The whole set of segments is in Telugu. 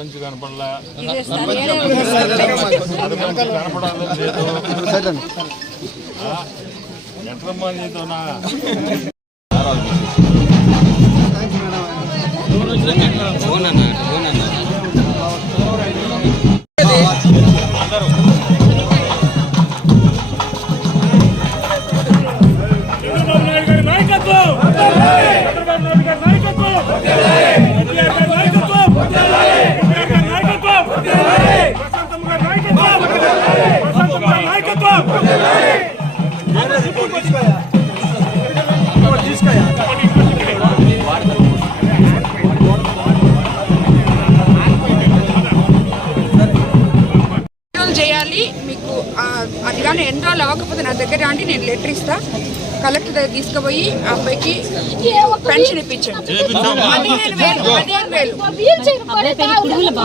పంచి కనపడలా కనపడాలి లేదు ఎంతమ్మా నీతోనా చేయాలి మీకు అది కానీ ఎన్రోల్ అవ్వకపోతే నా దగ్గర అంటే నేను లెటర్ ఇస్తా కలెక్టర్ దగ్గర తీసుకుపోయి ఆ అబ్బాయికి పెన్షన్ ఇప్పించండి 15,000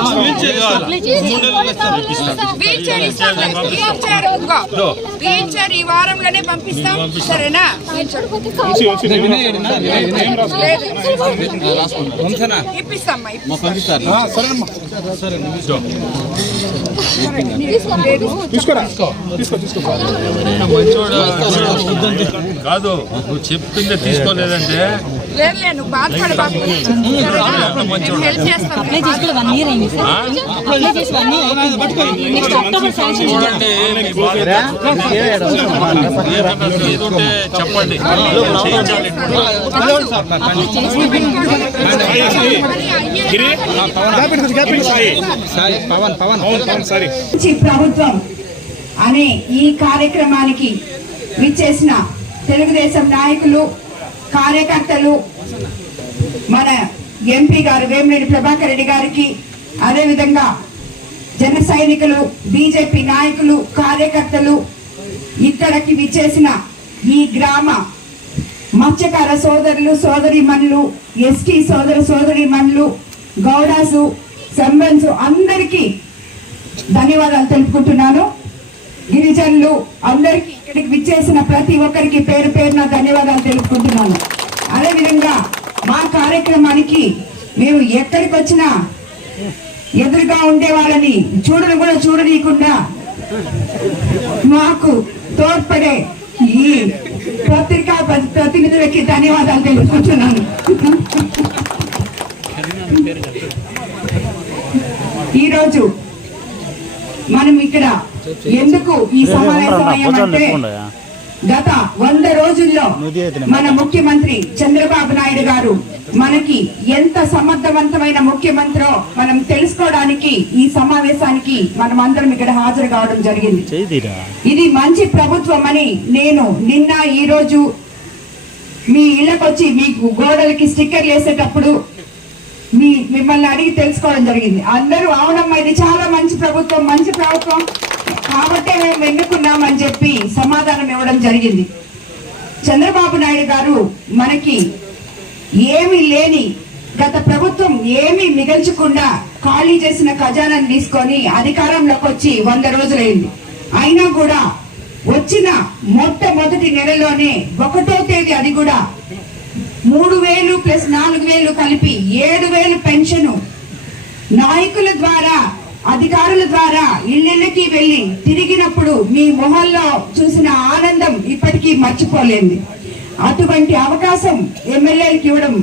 వీల్ చైర్ ఈ వారంలోనే పంపిస్తాం సరేనా ఇప్పిస్తాం కాదు నువ్వు చెప్తుంటే తీసుకోలేదంటే నువ్వు బాధపడబాకు చెప్పండి ప్రభుత్వం అనే ఈ కార్యక్రమానికి విచ్చేసిన తెలుగుదేశం నాయకులు కార్యకర్తలు మన ఎంపీ గారు వేమిరెడ్డి ప్రభాకర్ రెడ్డి గారికి అదేవిధంగా జన సైనికులు బీజేపీ నాయకులు కార్యకర్తలు ఇక్కడికి విచ్చేసిన ఈ గ్రామ మత్స్యకార సోదరులు సోదరిమణులు ఎస్టీ సోదరిమణులు గౌడాసు సంబన్సు అందరికీ ధన్యవాదాలు తెలుపుకుంటున్నాను. గిరిజనులు అందరికీ ఇక్కడికి విచ్చేసిన ప్రతి ఒక్కరికి పేరు పేరున ధన్యవాదాలు తెలుపుకుంటున్నాను. అదేవిధంగా మా కార్యక్రమానికి మేము ఎక్కడికి వచ్చినా ఎదురుగా ఉండే వాళ్ళని చూడనీయకుండా మాకు తోడ్పడే ఈ పత్రికా ప్రతినిధులకి ధన్యవాదాలు తెలుపుకుంటున్నాను. ఈరోజు మనం ఇక్కడ ఎందుకు ఈ సమావేశం అయ్యామంటే గత 100 రోజుల్లో మన ముఖ్యమంత్రి చంద్రబాబు నాయుడు గారు మనకి ఎంత సమర్థవంతమైన ముఖ్యమంత్రో మనం తెలుసుకోవడానికి ఈ సమావేశానికి మనం అందరం ఇక్కడ హాజరు కావడం జరిగింది. ఇది మంచి ప్రభుత్వం అని నేను నిన్న ఈ రోజు మీ ఇళ్లకొచ్చి మీకు గోడలకి స్టిక్కర్లు వేసేటప్పుడు మిమ్మల్ని అడిగి తెలుసుకోవడం జరిగింది. అందరూ అవునమ్మా ఇది చాలా మంచి ప్రభుత్వం కాబట్టే మేము ఎన్నుకున్నామని చెప్పి సమాధానం ఇవ్వడం జరిగింది. చంద్రబాబు నాయుడు గారు మనకి ఏమీ లేని గత ప్రభుత్వం ఏమీ మిగల్చకుండా ఖాళీ చేసిన ఖజానాన్ని తీసుకొని అధికారంలోకి వచ్చి 100 రోజులైంది. అయినా కూడా వచ్చిన మొట్టమొదటి నెలలోనే 1వ తేదీ అది కూడా 3,000 ప్లస్ 4,000 కలిపి 7,000 పెన్షన్ నాయకుల ద్వారా అధికారుల ద్వారా ఇళ్ళకి వెళ్లి తిరిగినప్పుడు మీ మొహల్లో చూసిన ఆనందం ఇప్పటికీ మర్చిపోలేదు. అటువంటి అవకాశం ఎమ్మెల్యేలకు ఇవ్వడం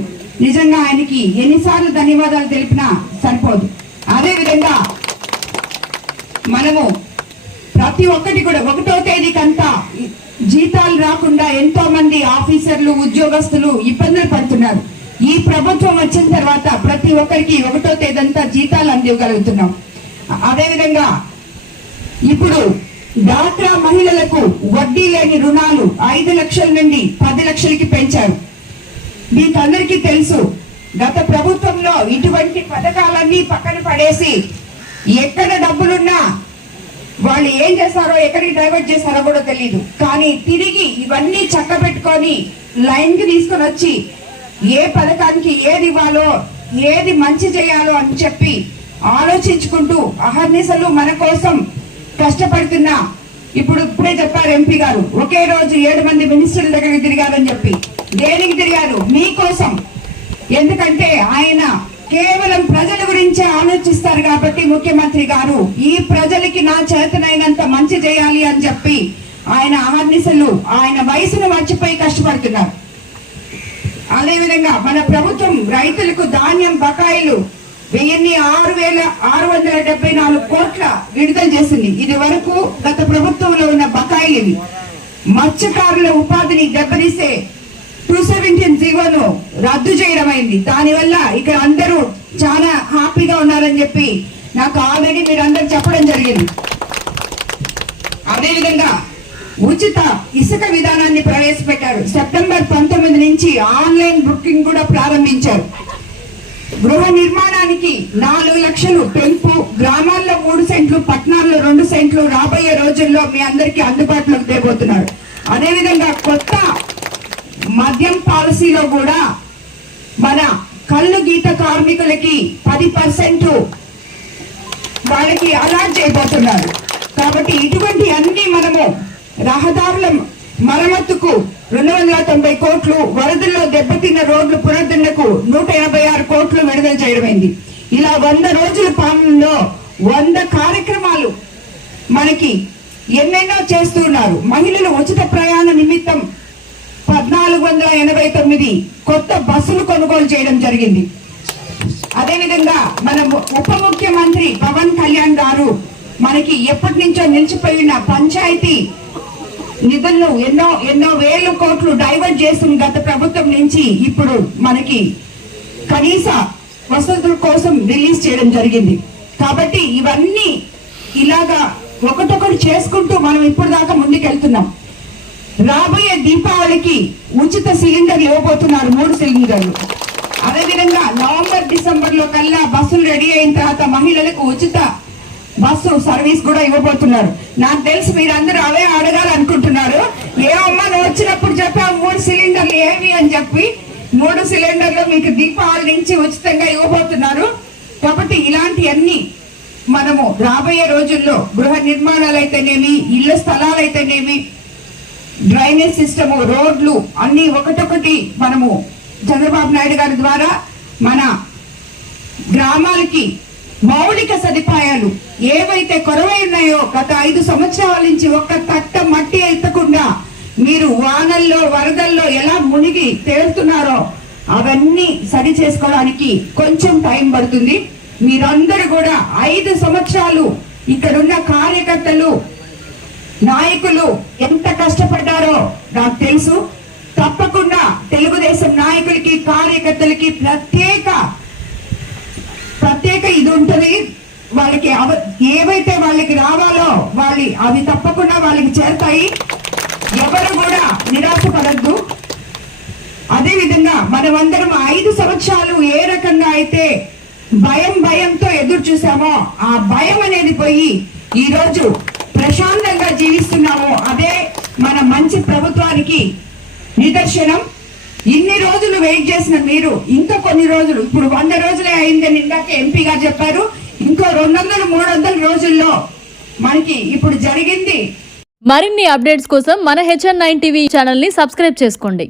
నిజంగా ఆయనకి ఎన్నిసార్లు ధన్యవాదాలు తెలిపినా సరిపోదు. అదేవిధంగా మనము ప్రతి ఒక్కటి కూడా 1వ తేదీకంతా జీతాలు రాకుండా ఎంతో మంది ఆఫీసర్లు ఉద్యోగస్తులు ఇబ్బందులు పడుతున్నారు. ఈ ప్రభుత్వం వచ్చిన తర్వాత ప్రతి ఒక్కరికి 1వ తేదీ అంతా జీతాలు అందివ్వగలుగుతున్నాం. అదేవిధంగా ఇప్పుడు డాక్రా మహిళలకు వడ్డీ లేని రుణాలు 5 లక్షల నుండి 10 లక్షలకి పెంచారు. మీకందరికీ తెలుసు గత ప్రభుత్వంలో ఇటువంటి పథకాలన్నీ పక్కన పడేసి ఎక్కడ డబ్బులున్నా వాళ్ళు ఏం చేస్తారో ఎక్కడికి డైవర్ట్ చేస్తారో కూడా తెలియదు. కానీ తిరిగి ఇవన్నీ చక్కబెట్టుకొని లైన్ కి తీసుకొని వచ్చి ఏ పథకానికి ఏది ఇవ్వాలో ఏది మంచి చేయాలో అని చెప్పి ఆలోచించుకుంటూ అహర్నిశలు మన కోసం కష్టపడుతున్నా. ఇప్పుడే చెప్పారు ఎంపీ గారు, ఒకే రోజు 7 మంది మినిస్టర్ల దగ్గరికి తిరిగారని చెప్పి. దేనికి తిరిగారు? మీకోసం. ఎందుకంటే ఆయన కేవలం ప్రజల గురించే ఆలోచిస్తారు కాబట్టి ముఖ్యమంత్రి గారు ఈ ప్రజలకి నా చేతనైనంత మంచి చేయాలి అని చెప్పి ఆయన అహర్నిశలు ఆయన వయసును మర్చిపోయి కష్టపడుతున్నారు. అదేవిధంగా మన ప్రభుత్వం రైతులకు ధాన్యం బకాయిలు 6,674 కోట్ల విడుదల చేసింది. ఇది వరకు గత ప్రభుత్వంలో ఉన్న బకాయిలు ఇవి. మత్స్యకారుల ఉపాధిని దెబ్బతీసే 217 జీవోను రద్దు చేయడం అయింది. దానివల్ల ఇక్కడ అందరూ చాలా హ్యాపీగా ఉన్నారని చెప్పి నాకు ఆల్రెడీ మీరు అందరు చెప్పడం జరిగింది. అదేవిధంగా ఉచిత ఇసుక విధానాన్ని ప్రవేశపెట్టారు. సెప్టెంబర్ 19 నుంచి ఆన్లైన్ బుకింగ్ కూడా ప్రారంభించారు. గృహ నిర్మాణానికి 4 లక్షలు పెంపు, గ్రామాల్లో 3 సెంట్లు, పట్టణాల్లో 2 సెంట్లు రాబోయే రోజుల్లో మీ అందరికీ అందుబాటులోకి తేబోతున్నారు. అదేవిధంగా కొత్త మద్యం పాలసీలో కూడా మన కళ్ళు గీత కార్మికులకి 10% వాళ్ళకి అలాట్ చేయబోతున్నారు. కాబట్టి ఇటువంటి అన్ని మనము రహదారుల మరమ్మతుకు 290 కోట్లు, వరదల్లో దెబ్బతిన్న రోడ్లు పునరుద్ధరణకు 186 కోట్లు విడుదల చేయడమైంది. ఇలా 100 రోజుల పాలనలో 100 కార్యక్రమాలు మనకి ఎన్నెన్నో చేస్తున్నారు. మహిళలు ఉచిత ప్రయాణ నిమిత్తం 1489 కొత్త బస్సులు కొనుగోలు చేయడం జరిగింది. అదేవిధంగా మన ఉప ముఖ్యమంత్రి పవన్ కళ్యాణ్ గారు మనకి ఎప్పటి నుంచో నిలిచిపోయిన పంచాయతీ నిధులను ఎన్నో వేల కోట్లు డైవర్ట్ చేసిన గత ప్రభుత్వం నుంచి ఇప్పుడు మనకి కనీస వసతుల కోసం రిలీజ్ చేయడం జరిగింది. కాబట్టి ఇవన్నీ ఇలాగా ఒకటొకటి చేసుకుంటూ మనం ఇప్పుడు దాకా ముందుకెళ్తున్నాం. రాబోయే దీపావళికి ఉచిత సిలిండర్లు ఇవ్వబోతున్నారు, 3 సిలిండర్లు. అదేవిధంగా నవంబర్ డిసెంబర్ లో కల్లా బస్సులు రెడీ అయిన తర్వాత మహిళలకు ఉచిత బస్సు సర్వీస్ కూడా ఇవ్వబోతున్నారు. నాకు తెలుసు మీరందరూ అవే అడగాలనుకుంటున్నారు. ఏమమ్మా నువ్వు వచ్చినప్పుడు చెప్పావు 3 సిలిండర్లు ఏమి అని చెప్పి. 3 సిలిండర్లు మీకు దీపావళి నుంచి ఉచితంగా ఇవ్వబోతున్నారు. కాబట్టి ఇలాంటి అన్ని మనము రాబోయే రోజుల్లో గృహ నిర్మాణాలు అయితేనేమి, ఇళ్ల స్థలాలు అయితేనేమి, డ్రైనేజ్ సిస్టము, రోడ్లు అన్ని ఒకటొకటి మనము చంద్రబాబు నాయుడు గారి ద్వారా మన గ్రామాలకి మౌలిక సదుపాయాలు ఏవైతే కొరవై ఉన్నాయో గత 5 సంవత్సరాల నుంచి ఒక్క తట్ట మట్టి ఎత్తకుండా మీరు వానల్లో వరదల్లో ఎలా మునిగి తేలుతున్నారో అవన్నీ సరి చేసుకోవడానికి కొంచెం టైం పడుతుంది. మీరందరూ కూడా 5 సంవత్సరాలు ఇక్కడున్న కార్యకర్తలు, నాయకులు ఎంత కష్టపడ్డారో నాకు తెలుసు. తప్పకుండా తెలుగుదేశం నాయకులకి, కార్యకర్తలకి ప్రత్యేక ఇది ఉంటుంది. వాళ్ళకి ఏవైతే వాళ్ళకి రావాలో అవి తప్పకుండా వాళ్ళకి చేరుతాయి. ఎవరు కూడా నిరాశపడద్దు. అదే విధంగా మనమందరం 5 సంవత్సరాలు ఏ రకంగా అయితే భయంతో ఎదురు చూసామో ఆ భయం అనేది పోయి ఈ రోజు ప్రశాంతంగా జీవిస్తున్నామో అదే మన మంచి ప్రభుత్వానికి నిదర్శనం. ఇన్ని రోజులు వెయిట్ చేసిన మీరు ఇంకా కొన్ని రోజులు, ఇప్పుడు 100 రోజులే అయిందని ఇందాక ఎంపీ గారు చెప్పారు, ఇంకో 200-300 రోజుల్లో మనకి ఇప్పుడు జరిగింది. మరిన్ని అప్డేట్స్ కోసం మన HN9 టీవీ ఛానల్ ని సబ్స్క్రైబ్ చేసుకోండి.